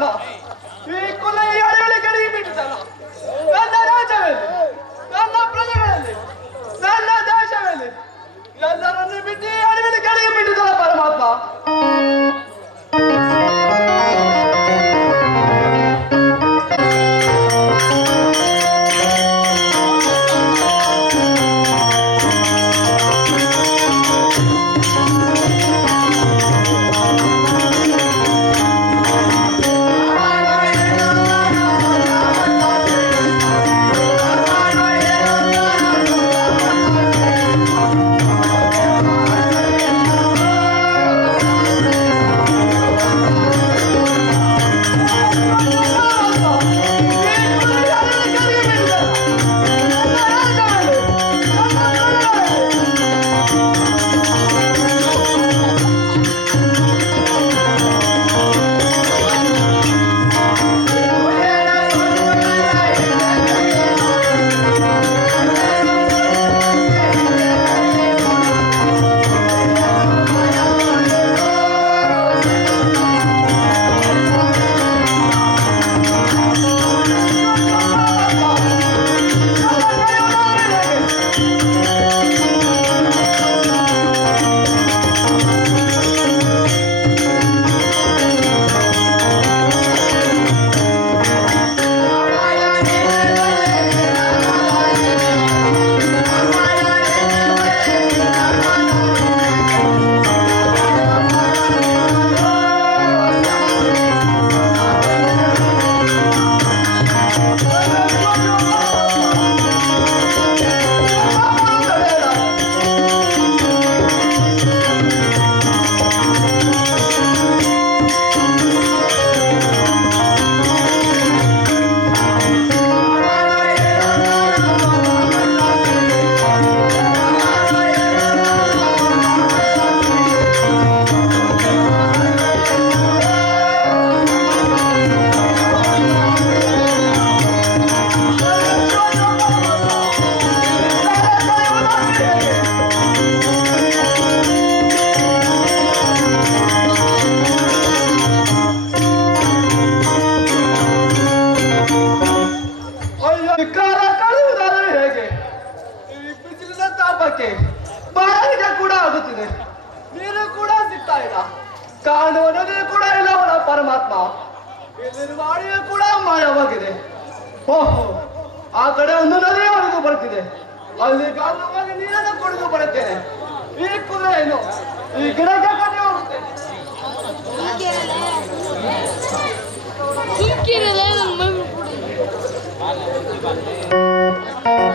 ಪರಮಾತ್ಮ ತಾಪಕ್ಕೆ ಬಾಯಾರಿಕೆ ಕೂಡ ಆಗುತ್ತಿದೆ. ನೀನು ಕೂಡ ಸಿಗ್ತಾ ಇಲ್ಲ. ಕಾಣುವ ನದಿ ಕೂಡ ಇಲ್ಲ ಅವಳ ಪರಮಾತ್ಮ. ಇಲ್ಲಿರುವ ಕೂಡ ಮಾಯವಾಗಿದೆ. ಓಹೋ, ಆ ಕಡೆ ಒಂದು ನದಿ ಹೊರದು ಬರ್ತಿದೆ ಅಲ್ಲಿ ಕಾಲವಾಗಿ ನೀರನ್ನು ಕುಡಿದು ಬರುತ್ತೇನೆ. ಈ ಕುದುರೆ ಏನು? ಈ ಗಿಡಕ್ಕೆ ಕಟ್ಟಿ ಹೋಗುತ್ತೇನೆ ಬಿಟ್ಬಿಡು.